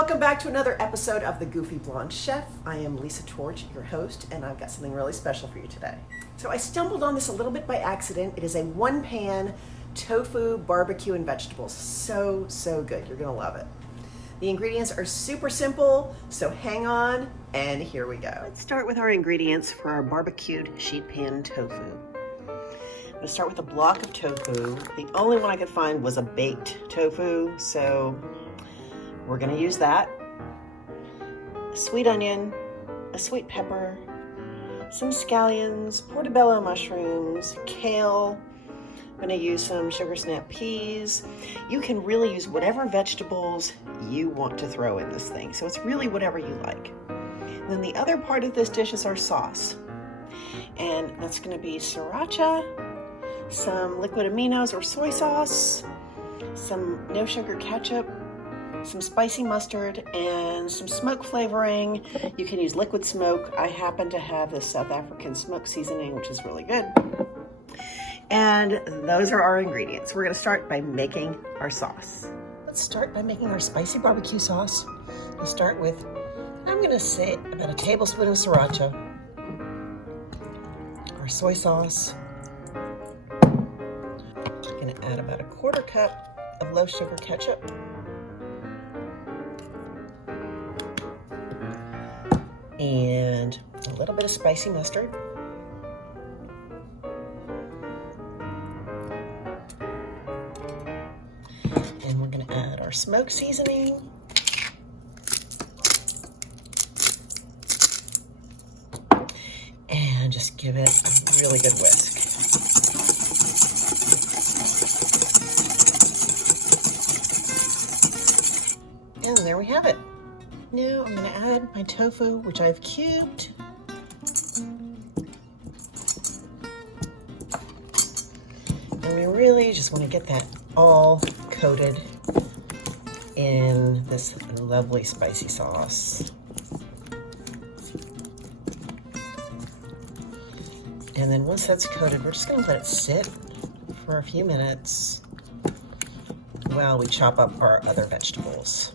welcome back to another episode of The Goofy Blonde Chef. I am Lisa Torch, your host, and I've got something really special for you today. So I stumbled on this a little bit by accident. It is a one-pan tofu, barbecue, and vegetables. So good. You're gonna love it. The ingredients are super simple, so hang on, and here we go. Let's start with our ingredients for our barbecued sheet pan tofu. I'm gonna start with a block of tofu. The only one I could find was a baked tofu, so we're gonna use that. A sweet onion, a sweet pepper, some scallions, portobello mushrooms, kale. I'm gonna use some sugar snap peas. You can really use whatever vegetables you want to throw in this thing. So it's really whatever you like. And then the other part of this dish is our sauce. And that's gonna be sriracha, some liquid aminos or soy sauce, some no sugar ketchup, some spicy mustard, and some smoke flavoring. You can use liquid smoke. I happen to have this South African smoke seasoning, which is really good. And those are our ingredients. We're gonna start by making our sauce. Let's start by making our spicy barbecue sauce. We'll start with, I'm gonna say about a tablespoon of sriracha, our soy sauce. I'm gonna add about a quarter cup of low sugar ketchup. And a little bit of spicy mustard. And we're going to add our smoke seasoning. And just give it a really good whisk. And there we have it. Now I'm going to add my tofu, which I've cubed. And we really just want to get that all coated in this lovely spicy sauce. And then once that's coated, we're just going to let it sit for a few minutes while we chop up our other vegetables.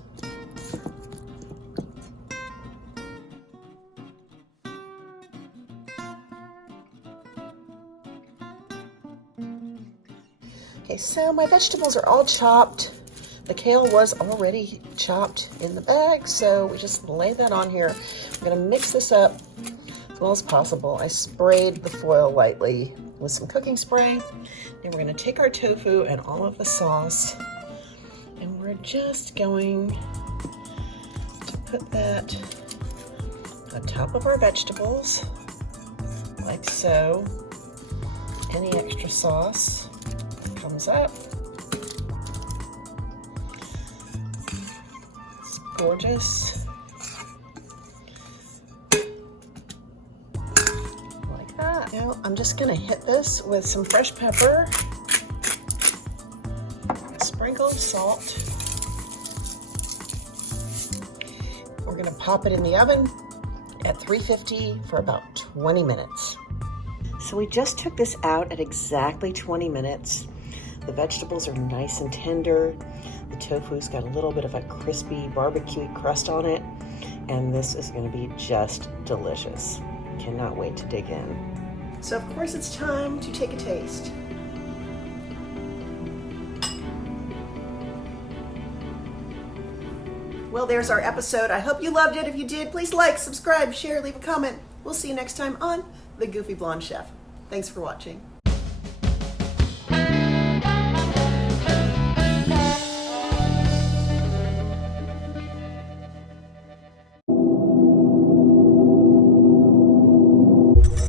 Okay, so my vegetables are all chopped. The kale was already chopped in the bag, so we just lay that on here. I'm gonna mix this up as well as possible. I sprayed the foil lightly with some cooking spray. And we're gonna take our tofu and all of the sauce, and we're just going to put that on top of our vegetables, like so. Any extra sauce comes up. It's gorgeous. Like that. Now I'm just gonna hit this with some fresh pepper, a sprinkle of salt. We're gonna pop it in the oven at 350 for about 20 minutes. So we just took this out at exactly 20 minutes. The vegetables are nice and tender. The tofu's got a little bit of a crispy barbecue crust on it. And this is gonna be just delicious. Cannot wait to dig in. So of course it's time to take a taste. Well, there's our episode. I hope you loved it. If you did, please like, subscribe, share, leave a comment. We'll see you next time on The Goofy Blonde Chef. Thanks for watching.